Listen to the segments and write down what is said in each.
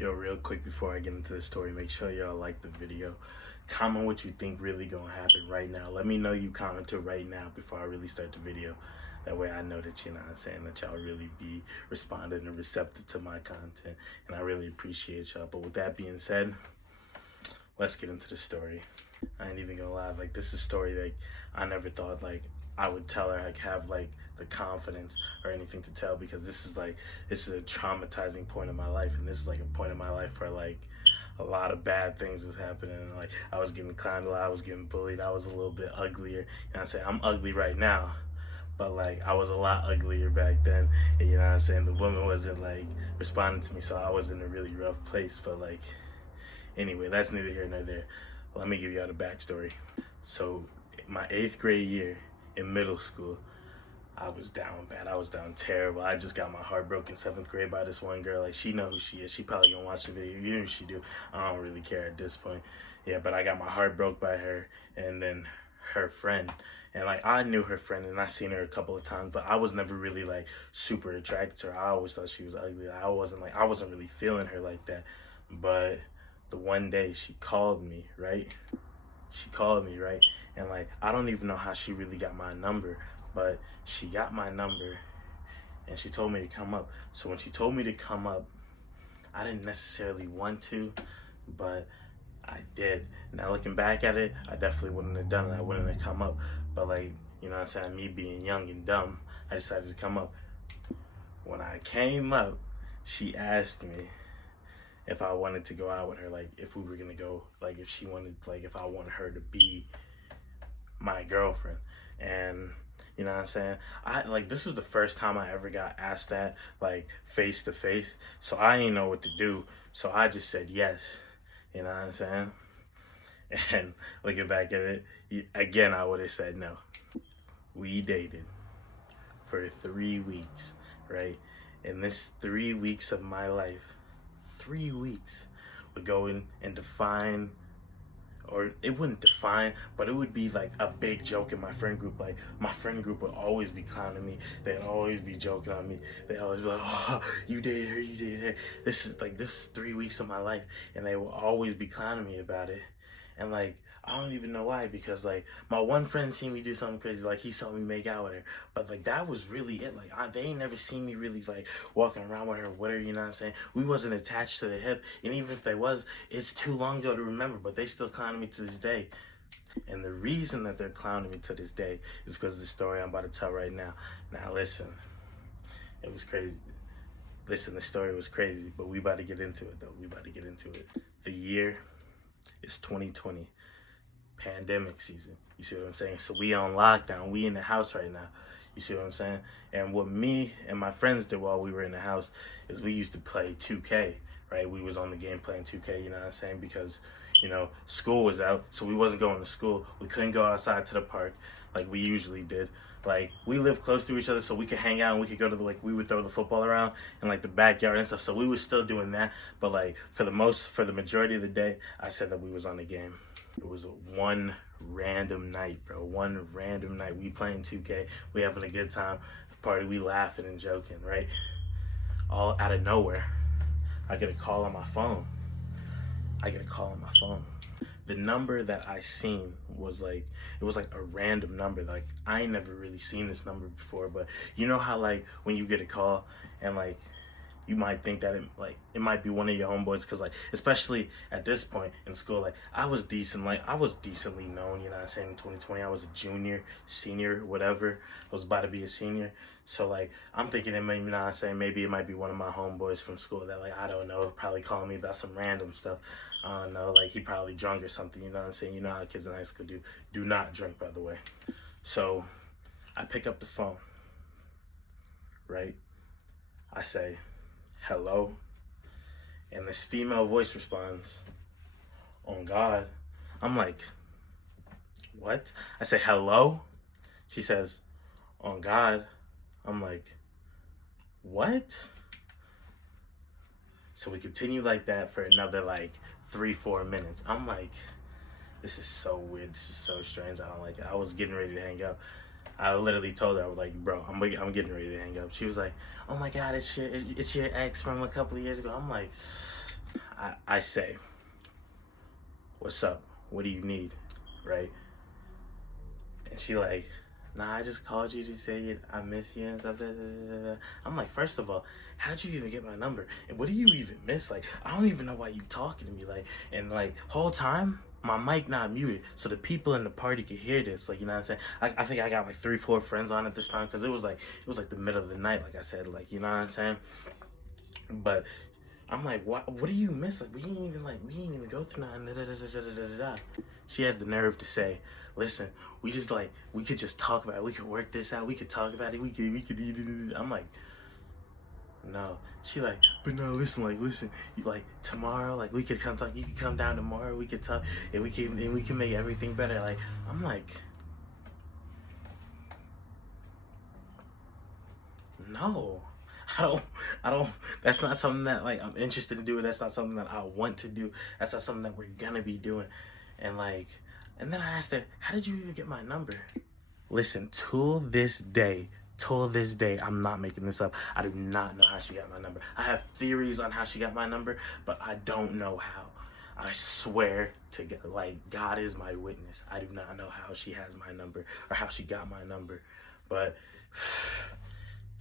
Yo, real quick before I get into the story, make sure y'all like the video. Comment what you think really gonna happen right now. Let me know you commented right now before I really start the video. That way I know that, you know what I'm saying, that y'all really be responding and receptive to my content. And I really appreciate y'all. But with that being said, let's get into the story. I ain't even gonna lie, like, this is a story that I never thought, like, I would tell her, like, have, like, the confidence or anything to tell, because this is a traumatizing point in my life, and this is, like, a point in my life where, like, a lot of bad things was happening, and, like, I was getting clowned a lot, I was getting bullied, I was a little bit uglier, you know what I'm saying? I'm ugly right now, but, like, I was a lot uglier back then, and, you know what I'm saying? The woman wasn't, like, responding to me, so I was in a really rough place, but, like, anyway, that's neither here nor there. Let me give y'all the backstory. So, my 8th grade year in middle school, I was down bad. I was down terrible. I just got my heart broken 7th grade by this one girl. Like, she know who she is. She probably gonna watch the video. You know who she do. I don't really care at this point. Yeah, but I got my heart broke by her and then her friend. And, like, I knew her friend and I seen her a couple of times, but I was never really, like, super attracted to her. I always thought she was ugly. I wasn't really feeling her like that. But the one day she called me, right? And, like, I don't even know how she really got my number, but she got my number and she told me to come up. So when she told me to come up, I didn't necessarily want to, but I did. Now looking back at it, I definitely wouldn't have done it. I wouldn't have come up. But, like, you know what I'm saying, me being young and dumb, I decided to come up. When I came up, she asked me if I wanted to go out with her, like, if we were gonna go, like, if she wanted, like, if I wanted her to be my girlfriend. And, you know what I'm saying, this was the first time I ever got asked that, like, face to face, so I didn't know what to do, so I just said yes, you know what I'm saying. And looking back at it, again, I would have said no. We dated for 3 weeks, right? In this 3 weeks of my life, 3 weeks would go in and define, or it wouldn't define, but it would be like a big joke in my friend group. Like, my friend group would always be clowning me. They'd always be joking on me. They'd always be like, oh, you dated her. This is 3 weeks of my life. And they will always be clowning me about it. And, like, I don't even know why, because, like, my one friend seen me do something crazy, like, he saw me make out with her, but, like, that was really it. Like, they ain't never seen me really, like, walking around with her, you know what I'm saying? We wasn't attached to the hip, and even if they was, it's too long ago to remember, but they still clowning me to this day. And the reason that they're clowning me to this day is because of the story I'm about to tell right now. Now, listen, it was crazy. Listen, the story was crazy, but we about to get into it, though. We about to get into it. The year is 2020. Pandemic season, you see what I'm saying? So we on lockdown, we in the house right now, you see what I'm saying? And what me and my friends did while we were in the house is we used to play 2K, right? We was on the game playing 2K, you know what I'm saying? Because, you know, school was out, so we wasn't going to school. We couldn't go outside to the park like we usually did. Like, we live close to each other, so we could hang out and we could go to we would throw the football around in, like, the backyard and stuff. So we was still doing that, but, like, for the majority of the day, I said that we was on the game. It was one random night, bro. One random night. We playing 2K. We having a good time. Party. We laughing and joking, right? All out of nowhere, I get a call on my phone. The number that I seen was like, it was like a random number. Like, I ain't never really seen this number before, but you know how, like, when you get a call and, like, you might think that it might be one of your homeboys, because, like, especially at this point in school, like, I was decently known, you know what I'm saying? In 2020, I was a junior, senior, whatever. I was about to be a senior. So, like, I'm thinking it may, you know what I'm saying, maybe it might be one of my homeboys from school that, like, I don't know, probably calling me about some random stuff. I don't know, like, he probably drunk or something, you know what I'm saying? You know how kids in high school do. Do not drink, by the way. So I pick up the phone, right? I say, hello, and this female voice responds, on God. I'm like, what? I say, hello? She says, on God. I'm like, what? So we continue like that for another, like, 3-4 minutes. I'm like, this is so weird, this is so strange, I don't like it. I was getting ready to hang up. I literally told her, I was like, bro, I'm getting ready to hang up. She was like, oh my God, it's your ex from a couple of years ago. I'm like, I say, what's up? What do you need? Right? And she like, nah, I just called you to say I miss you and stuff. Da, da, da, da. I'm like, first of all, how'd you even get my number? And what do you even miss? Like, I don't even know why you talking to me. Like, and like, whole time, my mic not muted, so the people in the party could hear this. Like, you know what I'm saying? I think I got like 3-4 friends on at this time, because it was like the middle of the night, like I said, like, you know what I'm saying? But I'm like, what do you miss? Like, we ain't even go through nothing. Da, da, da, da, da, da, da, da. She has the nerve to say, listen, we could just talk about it. We could work this out. We could talk about it. We could. I'm like, no. She like, but no, listen, you, like, tomorrow, like, we could come talk. You could come down tomorrow. We could talk, and we can make everything better. Like, I'm like, no. I don't, that's not something that, like, I'm interested in doing. That's not something that I want to do. That's not something that we're gonna be doing. And like, and then I asked her, how did you even get my number? Listen, till this day, I'm not making this up. I do not know how she got my number. I have theories on how she got my number, but I don't know how. I swear to God, like, God is my witness. I do not know how she has my number or how she got my number, but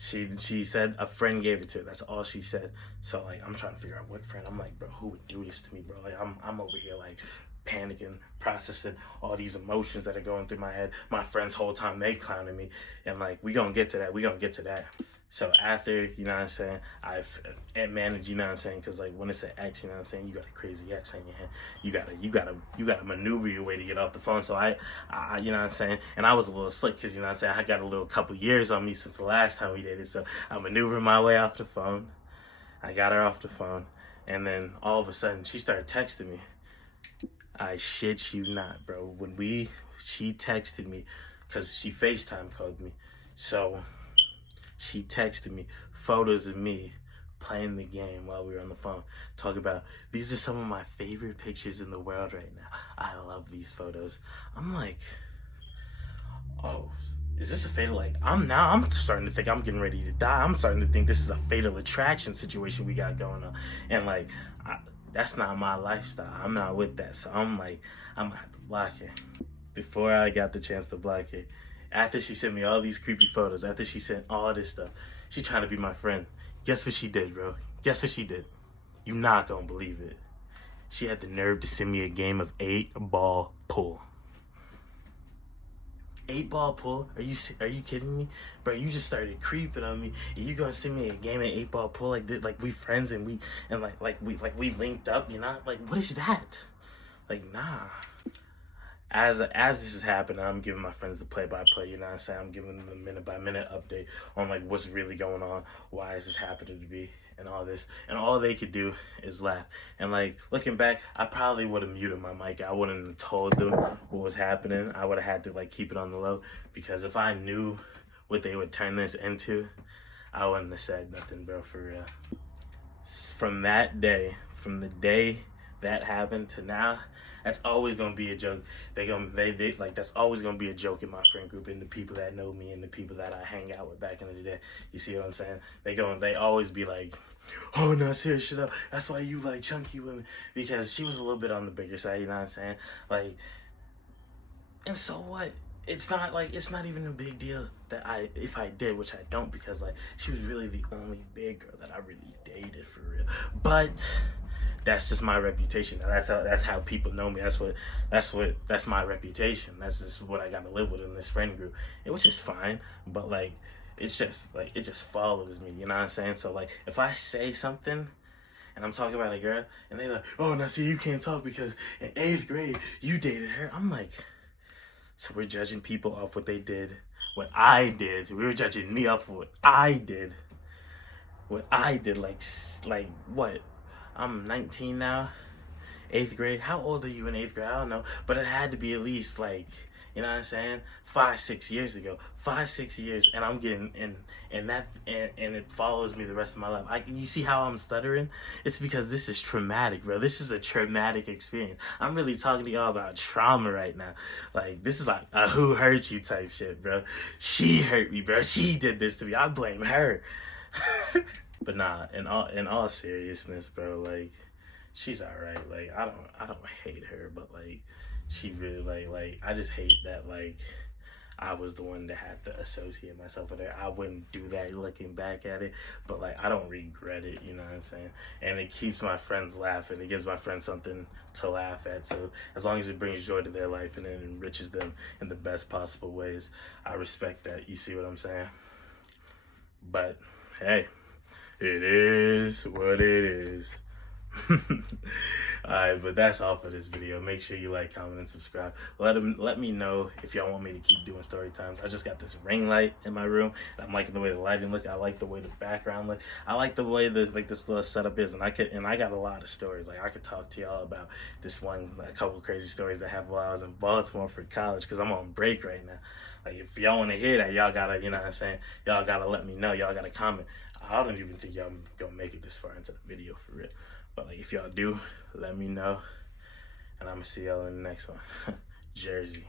she said a friend gave it to her. That's all she said. So like, I'm trying to figure out what friend. I'm like, bro, who would do this to me, bro? Like, I'm over here like panicking, processing all these emotions that are going through my head. My friends whole time they clowning me, and like, we gonna get to that. So after, you know what I'm saying, I've managed, you know what I'm saying, because like, when it's an ex, you know what I'm saying, you got a crazy ex on your hand. You gotta maneuver your way to get off the phone. So I you know what I'm saying, and I was a little slick, because, you know what I'm saying, I got a little couple years on me since the last time we dated. So I maneuvered my way off the phone. I got her off the phone, and then all of a sudden she started texting me. I shit you not, bro. She texted me, because she FaceTime called me. So she texted me photos of me playing the game while we were on the phone. Talk about, these are some of my favorite pictures in the world right now. I love these photos. I'm like, oh, is this a fatal, like, I'm starting to think I'm getting ready to die. I'm starting to think this is a fatal attraction situation we got going on. And like, that's not my lifestyle. I'm not with that. So I'm like, I'm gonna have to block her. Before I got the chance to block her, after she sent me all these creepy photos, after she sent all this stuff, she trying to be my friend. Guess what she did, bro? Guess what she did? You not gonna believe it. She had the nerve to send me a game of 8-ball pool. 8-ball pool? Are you kidding me, bro? You just started creeping on me. And you gonna send me a game of 8-ball pool like we friends and we linked up? You know, like, what is that? Like, nah. As this is happening, I'm giving my friends the play-by-play, you know what I'm saying? I'm giving them the minute-by-minute update on like what's really going on, why is this happening to me, and all this. And all they could do is laugh. And like, looking back, I probably would have muted my mic. I wouldn't have told them what was happening. I would have had to like keep it on the low, because if I knew what they would turn this into, I wouldn't have said nothing, bro, for real. From that day, from the day that happened to now, that's always gonna be a joke. They like, that's always gonna be a joke in my friend group, and the people that know me and the people that I hang out with back in the day. You see what I'm saying? They always be like, oh no, serious, shut up. That's why you like chunky women, because she was a little bit on the bigger side, you know what I'm saying? Like, and so what? It's not even a big deal that if I did, which I don't, because like, she was really the only big girl that I really dated for real. But that's just my reputation. That's how people know me. That's my reputation. That's just what I got to live with in this friend group, which is fine. But like, it's just like, it just follows me. You know what I'm saying? So like, if I say something and I'm talking about a girl and they're like, oh, now see, you can't talk because in 8th grade you dated her. I'm like, so we're judging people off what they did, what I did. We were judging me off of what I did. What I did, like what? I'm 19 now, 8th grade. How old are you in 8th grade? I don't know, but it had to be at least like, you know what I'm saying, 5-6 years ago. 5-6 years, and I'm getting and it follows me the rest of my life. You see how I'm stuttering? It's because this is traumatic, bro. This is a traumatic experience. I'm really talking to y'all about trauma right now. Like, this is like a who hurt you type shit, bro. She hurt me, bro. She did this to me. I blame her. But nah, in all seriousness, bro, like, she's all right. Like I don't hate her, but like she really like I just hate that like I was the one that had to associate myself with her. I wouldn't do that looking back at it, but like I don't regret it, you know what I'm saying? And it keeps my friends laughing. It gives my friends something to laugh at. So as long as it brings joy to their life and it enriches them in the best possible ways, I respect that. You see what I'm saying? But hey, it is what it is. Alright, but that's all for this video. Make sure you like, comment, and subscribe. Let me know if y'all want me to keep doing story times. I just got this ring light in my room. I'm liking the way the lighting look. I like the way the background look. I like the way this little setup is, and I got a lot of stories. Like I could talk to y'all about this one, a couple crazy stories that happened while I was in Baltimore for college, because I'm on break right now. Like if y'all want to hear that, y'all gotta, you know what I'm saying? Y'all gotta let me know. Y'all gotta comment. I don't even think y'all gonna make it this far into the video for real. But like if y'all do, let me know. And I'm gonna see y'all in the next one. Jersey.